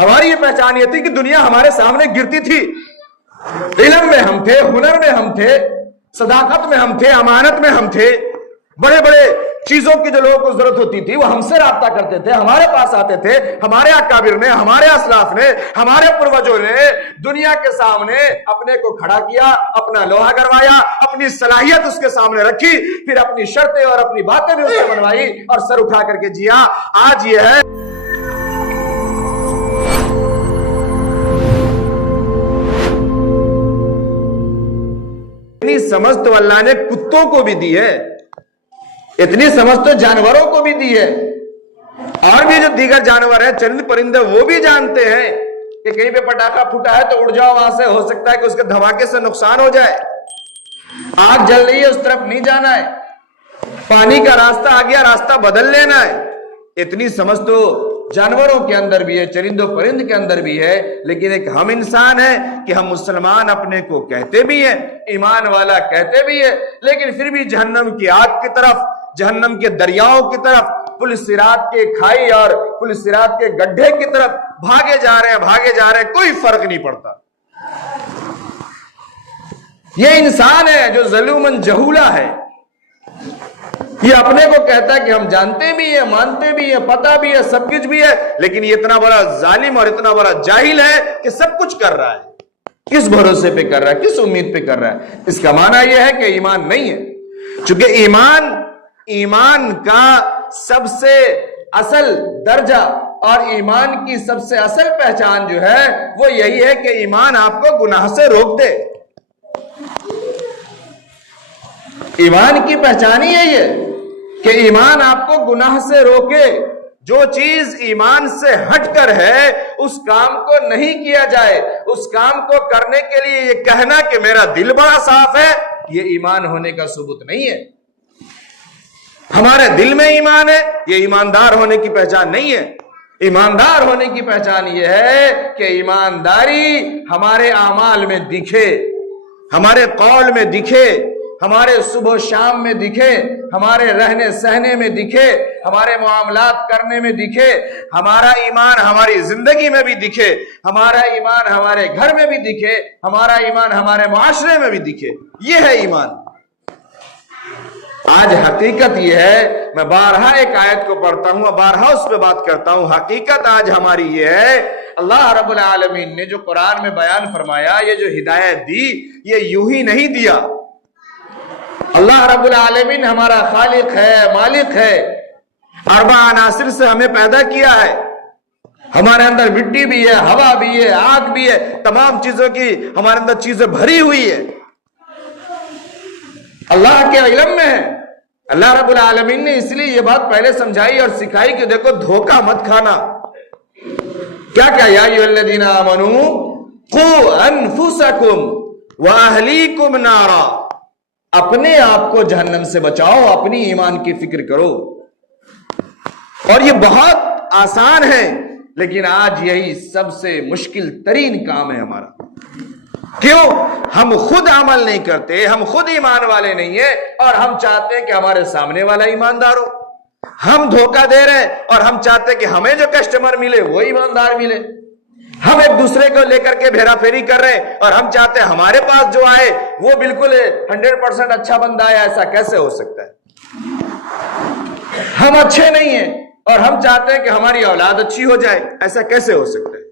ہماری یہ پہچان یہ تھی کہ دنیا ہمارے سامنے گرتی تھی، علم میں ہم تھے، ہنر میں ہم تھے، صداقت میں ہم تھے، امانت میں ہم تھے، بڑے بڑے چیزوں کی جو لوگوں کو ضرورت ہوتی تھی وہ ہم سے رابطہ کرتے تھے، ہمارے پاس آتے تھے، ہمارے اکابر نے، ہمارے اسلاف نے، ہمارے پروجوں نے دنیا کے سامنے اپنے کو کھڑا کیا، اپنا لوہا گروایا، اپنی صلاحیت اس کے سامنے رکھی، پھر اپنی شرطیں اور اپنی باتیں بھی اس سے بنوائی اور سر اٹھا کر کے جیا۔ آج یہ ہے اتنی سمجھ تو اللہ نے کتوں کو بھی دی ہے، اتنی سمجھ تو جانوروں کو بھی دی ہے، اور بھی جو دیگر جانور ہیں، چرند پرندے، وہ بھی جانتے ہیں کہ کہیں پہ پٹاخہ پھوٹا ہے تو اڑ جاؤ وہاں سے، ہو سکتا ہے کہ اس کے دھماکے سے نقصان ہو جائے، آگ جل رہی ہے اس طرف نہیں جانا ہے، پانی کا راستہ آ گیا راستہ بدل لینا ہے۔ اتنی سمجھ تو جانوروں کے اندر بھی ہے، چرند و پرند کے اندر بھی ہے، لیکن ایک ہم انسان ہیں کہ ہم مسلمان اپنے کو کہتے بھی ہیں، ایمان والا کہتے بھی ہیں، لیکن پھر بھی جہنم کی آگ کی طرف، جہنم کے دریاؤں کی طرف، پل صراط کے کھائی اور پل صراط کے گڈھے کی طرف بھاگے جا رہے ہیں، کوئی فرق نہیں پڑتا۔ یہ انسان ہے جو ظلومن جہولا ہے، یہ اپنے کو کہتا ہے کہ ہم جانتے بھی ہیں، مانتے بھی ہیں، پتہ بھی ہے، سب کچھ بھی ہے، لیکن یہ اتنا بڑا ظالم اور اتنا بڑا جاہل ہے کہ سب کچھ کر رہا ہے۔ کس بھروسے پہ کر رہا ہے، کس امید پہ کر رہا ہے؟ اس کا معنی یہ ہے کہ ایمان نہیں ہے، چونکہ ایمان کا سب سے اصل درجہ اور ایمان کی سب سے اصل پہچان جو ہے وہ یہی ہے کہ ایمان آپ کو گناہ سے روک دے۔ ایمان کی پہچان ہی یہی ہے کہ ایمان آپ کو گناہ سے روکے، جو چیز ایمان سے ہٹ کر ہے اس کام کو نہیں کیا جائے، اس کام کو کرنے کے لیے یہ کہنا کہ میرا دل بڑا صاف ہے، یہ ایمان ہونے کا ثبوت نہیں ہے۔ ہمارے دل میں ایمان ہے، یہ ایماندار ہونے کی پہچان نہیں ہے۔ ایماندار ہونے کی پہچان یہ ہے کہ ایمانداری ہمارے اعمال میں دکھے، ہمارے قول میں دکھے، ہمارے صبح و شام میں دکھے، ہمارے رہنے سہنے میں دکھے، ہمارے معاملات کرنے میں دکھے، ہمارا ایمان ہماری زندگی میں بھی دکھے، ہمارا ایمان ہمارے گھر میں بھی دکھے، ہمارا ایمان ہمارے معاشرے میں بھی دکھے۔ یہ ہے ایمان۔ آج حقیقت یہ ہے، میں بارہا ایک آیت کو پڑھتا ہوں، بارہا اس پہ بات کرتا ہوں، حقیقت آج ہماری یہ ہے، اللہ رب العالمین نے جو قرآن میں بیان فرمایا، یہ جو ہدایت دی، یہ یوں ہی نہیں دیا۔ اللہ رب العالمین ہمارا خالق ہے، مالک ہے، اربع عناصر سے ہمیں پیدا کیا ہے، ہمارے اندر مٹی بھی ہے، ہوا بھی ہے، آگ بھی ہے، تمام چیزوں کی ہمارے اندر چیزیں بھری ہوئی ہے، اللہ کے علم میں ہے۔ اللہ رب العالمین نے اس لیے یہ بات پہلے سمجھائی اور سکھائی کہ دیکھو دھوکہ مت کھانا۔ کیا یا ایھا الذین آمنوا قوا انفسکم واہلیکم نارا، اپنے آپ کو جہنم سے بچاؤ، اپنی ایمان کی فکر کرو۔ اور یہ بہت آسان ہے، لیکن آج یہی سب سے مشکل ترین کام ہے ہمارا۔ کیوں؟ ہم خود عمل نہیں کرتے، ہم خود ایمان والے نہیں ہیں، اور ہم چاہتے ہیں کہ ہمارے سامنے والا ایماندار ہو۔ ہم دھوکہ دے رہے ہیں اور ہم چاہتے ہیں کہ ہمیں جو کسٹمر ملے وہ ایماندار ملے۔ ہم ایک دوسرے کو لے کر کے پھیرا پھیری کر رہے ہیں اور ہم چاہتے ہیں ہمارے پاس جو آئے وہ بالکل 100% اچھا بندہ ہے۔ ایسا کیسے ہو سکتا ہے؟ ہم اچھے نہیں ہیں اور ہم چاہتے ہیں کہ ہماری اولاد اچھی ہو جائے، ایسا کیسے ہو سکتا ہے؟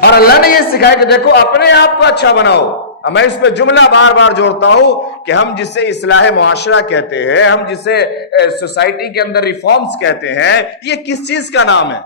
اور اللہ نے یہ سکھایا کہ دیکھو اپنے آپ کو اچھا بناؤ۔ میں اس پہ جملہ بار بار جوڑتا ہوں کہ ہم جسے اصلاح معاشرہ کہتے ہیں، ہم جسے سوسائٹی کے اندر ریفارمز کہتے ہیں، یہ کس چیز کا نام ہے؟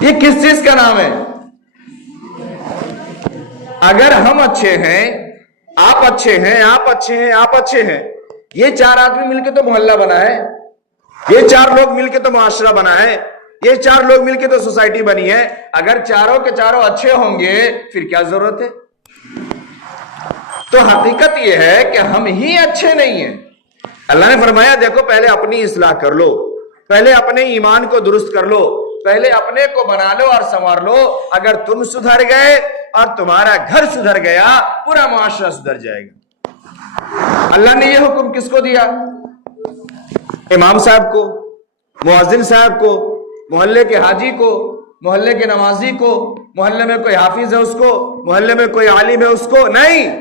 یہ کس چیز کا نام ہے؟ اگر ہم اچھے ہیں، آپ اچھے ہیں، آپ اچھے ہیں، آپ اچھے ہیں، یہ چار آدمی مل کے تو محلہ بنا ہے، یہ چار لوگ مل کے تو معاشرہ بنا ہے، یہ چار لوگ مل کے تو سوسائٹی بنی ہے۔ اگر چاروں کے چاروں اچھے ہوں گے پھر کیا ضرورت ہے؟ تو حقیقت یہ ہے کہ ہم ہی اچھے نہیں ہیں۔ اللہ نے فرمایا دیکھو پہلے اپنی اصلاح کر لو، پہلے اپنے ایمان کو درست کر لو، پہلے اپنے کو بنا لو اور سنوار لو۔ اگر تم سدھر گئے اور تمہارا گھر سدھر گیا، پورا معاشرہ سدھر جائے گا۔ اللہ نے یہ حکم کس کو دیا؟ امام صاحب کو، مؤذن صاحب کو، محلے کے حاجی کو، محلے کے نمازی کو، محلے میں کوئی حافظ ہے اس کو، محلے میں کوئی عالم ہے اس کو، نہیں،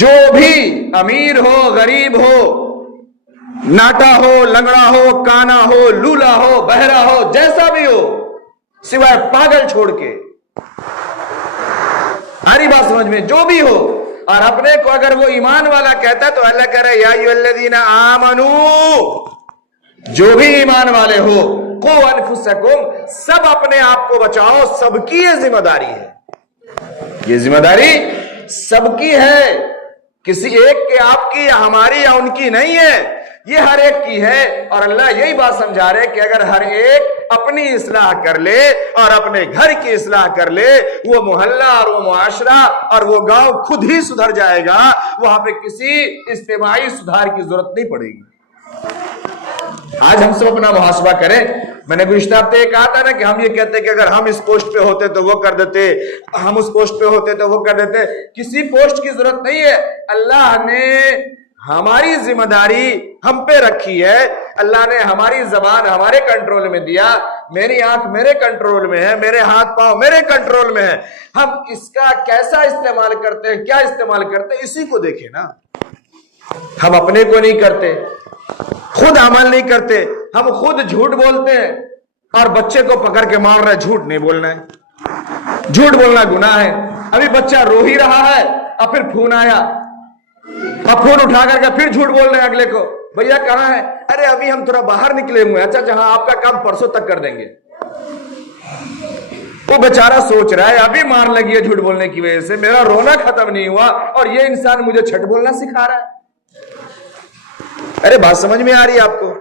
جو بھی امیر ہو، غریب ہو، ناٹا ہو، لنگڑا ہو، کانا ہو، لولا ہو، بہرا ہو، جیسا بھی ہو، سوائے پاگل چھوڑ کے، ہماری بات سمجھ میں، جو بھی ہو، اور اپنے کو اگر وہ ایمان والا کہتا ہے تو اللہ کہہ رہے یا ایھا الذین آمنو، جو بھی ایمان والے ہو، قوا انفسکم، سب اپنے آپ کو بچاؤ، سب کی یہ ذمہ داری ہے، یہ ذمہ داری سب کی ہے، کسی ایک کے، آپ کی یا ہماری یا ان کی نہیں ہے، یہ ہر ایک کی ہے۔ اور اللہ یہی بات سمجھا رہے کہ اگر ہر ایک اپنی اصلاح کر لے اور اپنے گھر کی اصلاح کر لے، وہ محلہ اور وہ معاشرہ اور وہ گاؤں خود ہی سدھر جائے گا، وہاں پہ کسی اجتماعی سدھار کی ضرورت نہیں پڑے گی۔ آج ہم سب اپنا محاسبہ کریں۔ میں نے گزشتہ ہفتے یہ کہا تھا نا کہ ہم یہ کہتے کہ اگر ہم اس پوسٹ پہ ہوتے تو وہ کر دیتے، ہم اس پوسٹ پہ ہوتے تو وہ کر دیتے، کسی پوسٹ کی ضرورت نہیں ہے، اللہ نے ہماری ذمہ داری ہم پہ رکھی ہے، اللہ نے ہماری زبان ہمارے کنٹرول میں دیا، میری آنکھ میرے کنٹرول میں ہے، میرے ہاتھ پاؤں میرے کنٹرول میں ہے، ہم اس کا کیسا استعمال کرتے ہیں، کیا استعمال کرتے ہیں، اسی کو دیکھیں نا۔ ہم اپنے کو نہیں کرتے، خود عمل نہیں کرتے، ہم خود جھوٹ بولتے ہیں اور بچے کو پکڑ کے مار رہے، جھوٹ نہیں بولنا ہے، جھوٹ بولنا گناہ ہے۔ ابھی بچہ رو ہی رہا ہے اور پھر فون آیا، اب فون اٹھا کر کے پھر جھوٹ بول رہے ہیں اگلے کو، بھیا کہاں ہے؟ ارے ابھی ہم تھوڑا باہر نکلے ہوئے ہیں، اچھا جہاں آپ کا کام پرسوں تک کر دیں گے۔ وہ بیچارہ سوچ رہا ہے ابھی مار لگی ہے جھوٹ بولنے کی وجہ سے، میرا رونا ختم نہیں ہوا اور یہ انسان مجھے جھٹ بولنا سکھا رہا ہے۔ ارے بات سمجھ میں آ رہی ہے آپ کو؟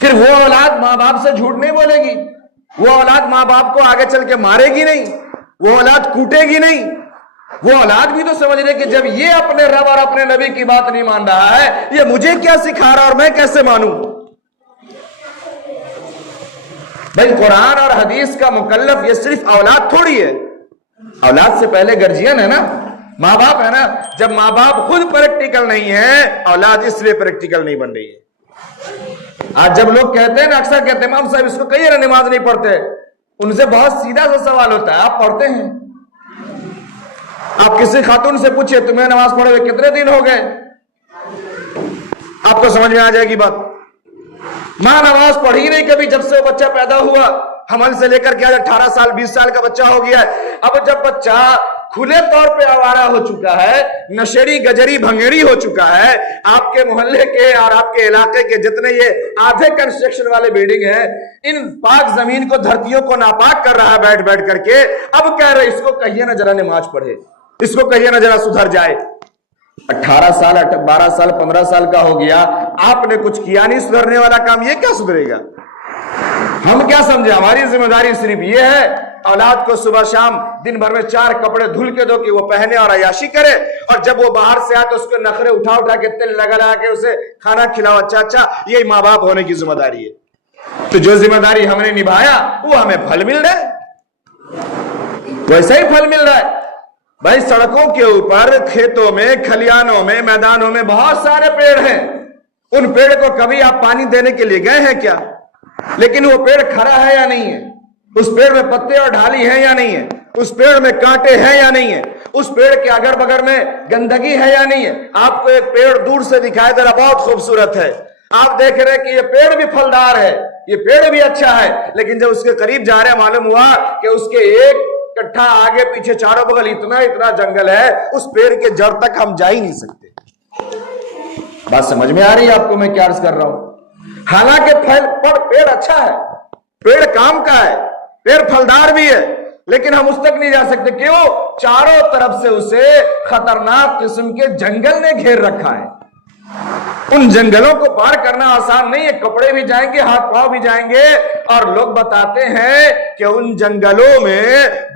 پھر وہ اولاد ماں باپ سے جھوٹ نہیں بولے گی، وہ اولاد ماں باپ کو آگے چل کے مارے گی نہیں، وہ اولاد کوٹے گی نہیں، وہ اولاد بھی تو سمجھ رہے کہ جب یہ اپنے رب اور اپنے نبی کی بات نہیں مان رہا ہے، یہ مجھے کیا سکھا رہا اور میں کیسے مانوں؟ بھائی قرآن اور حدیث کا مکلف یہ صرف اولاد تھوڑی ہے، اولاد سے پہلے گارجین ہے نا، ماں باپ ہے نا۔ جب ماں باپ خود پریکٹیکل نہیں ہے، اولاد اس لیے پریکٹیکل نہیں بن رہی ہے۔ آج جب لوگ کہتے ہیں نا، اکثر کہتے ہیں امام صاحب اس کو کہیے نا نماز نہیں پڑھتے، ان سے بہت سیدھا سا سوال ہوتا ہے، آپ پڑھتے ہیں؟ آپ کسی خاتون سے پوچھیں تمہیں نماز پڑھے ہوئے کتنے دن ہو گئے، آپ کو سمجھ میں آ جائے گی بات۔ ماں نماز پڑھی نہیں کبھی جب سے وہ بچہ پیدا ہوا، حمل سے لے کر کے آج 18 سال 20 سال کا بچہ ہو گیا ہے۔ اب جب بچہ کھلے طور پہ آوارہ ہو چکا ہے، نشیڑی گجری بھنگیڑی ہو چکا ہے، آپ کے محلے کے اور آپ کے علاقے کے جتنے یہ آدھے کنسٹرکشن والے بلڈنگ ہیں، ان پاک زمین کو، دھرتیوں کو ناپاک کر رہا ہے بیٹھ بیٹھ کر کے، اب کہہ رہے اس کو کہیے نا ذرا نماز پڑھے، اس کو کہیے نا ذرا سدھر جائے۔ 18 سال 12 سال 15 سال کا ہو گیا، آپ نے کچھ کیا نہیں سدھرنے والا کام، یہ کیا سدھرے گا؟ ہم کیا سمجھے؟ ہماری ذمہ داری صرف یہ ہے اولاد کو صبح شام دن بھر میں 4 کپڑے دھل کے دو کہ وہ پہنے اور عیاشی کرے، اور جب وہ باہر سے آئے تو اس کے نخرے اٹھا اٹھا کے تیل لگا لگا کے اسے کھانا کھلاؤ، اچھا یہ ماں باپ ہونے کی ذمہ داری ہے۔ تو جو ذمہ داری ہم نے نبھایا وہ ہمیں پھل مل رہا ہے، ویسا ہی پھل مل رہا ہے۔ بھائی سڑکوں کے اوپر، کھیتوں میں، کھلیانوں میں، میدانوں میں بہت سارے پیڑ ہیں، ان پیڑ کو کبھی آپ پانی دینے کے لیے گئے ہیں کیا؟ لیکن وہ پیڑ کھڑا ہے یا نہیں ہے؟ اس پیڑ میں پتے اور ڈھالی ہیں یا نہیں ہے؟ اس پیڑ میں کانٹے ہیں یا نہیں ہے؟ اس پیڑ کے اگر بغیر میں گندگی ہے یا نہیں ہے؟ آپ کو ایک پیڑ دور سے دکھائی دے رہا بہت خوبصورت ہے، آپ دیکھ رہے کہ یہ پیڑ بھی پھلدار ہے، یہ پیڑ بھی اچھا ہے، لیکن جب اس کے قریب جا رہے معلوم ہوا کہ اس کے ایک کٹھا آگے پیچھے چاروں بغل اتنا جنگل ہے، اس پیڑ کے جڑ تک ہم جا ہی نہیں سکتے۔ بات سمجھ میں آ رہی ہے آپ کو میں کیا عرض کر رہا ہوں؟ حالانکہ پیڑ اچھا ہے، پیڑ کام کا ہے، پیڑ پھلدار بھی ہے، لیکن ہم اس تک نہیں جا سکتے، کیوں؟ چاروں طرف سے اسے خطرناک قسم کے جنگل نے گھیر رکھا ہے۔ ان جنگلوں کو پار کرنا آسان نہیں ہے، کپڑے بھی جائیں گے، ہاتھ پاؤں بھی جائیں گے، اور لوگ بتاتے ہیں کہ ان جنگلوں میں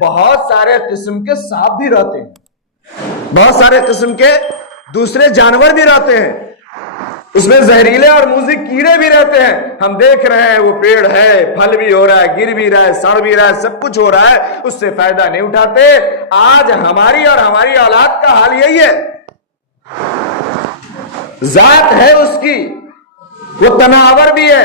بہت سارے قسم کے سانپ بھی رہتے ہیں، بہت سارے قسم کے دوسرے جانور بھی رہتے ہیں، اس میں زہریلے اور موذی کیڑے بھی رہتے ہیں۔ ہم دیکھ رہے ہیں وہ پیڑ ہے، پھل بھی ہو رہا ہے، گر بھی رہا ہے، سڑ بھی رہا ہے، سب کچھ ہو رہا ہے، اس سے فائدہ نہیں اٹھاتے۔ آج ہماری اور ہماری اولاد کا حال یہی ہے، ذات ہے اس کی، وہ تناور بھی ہے،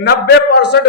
90%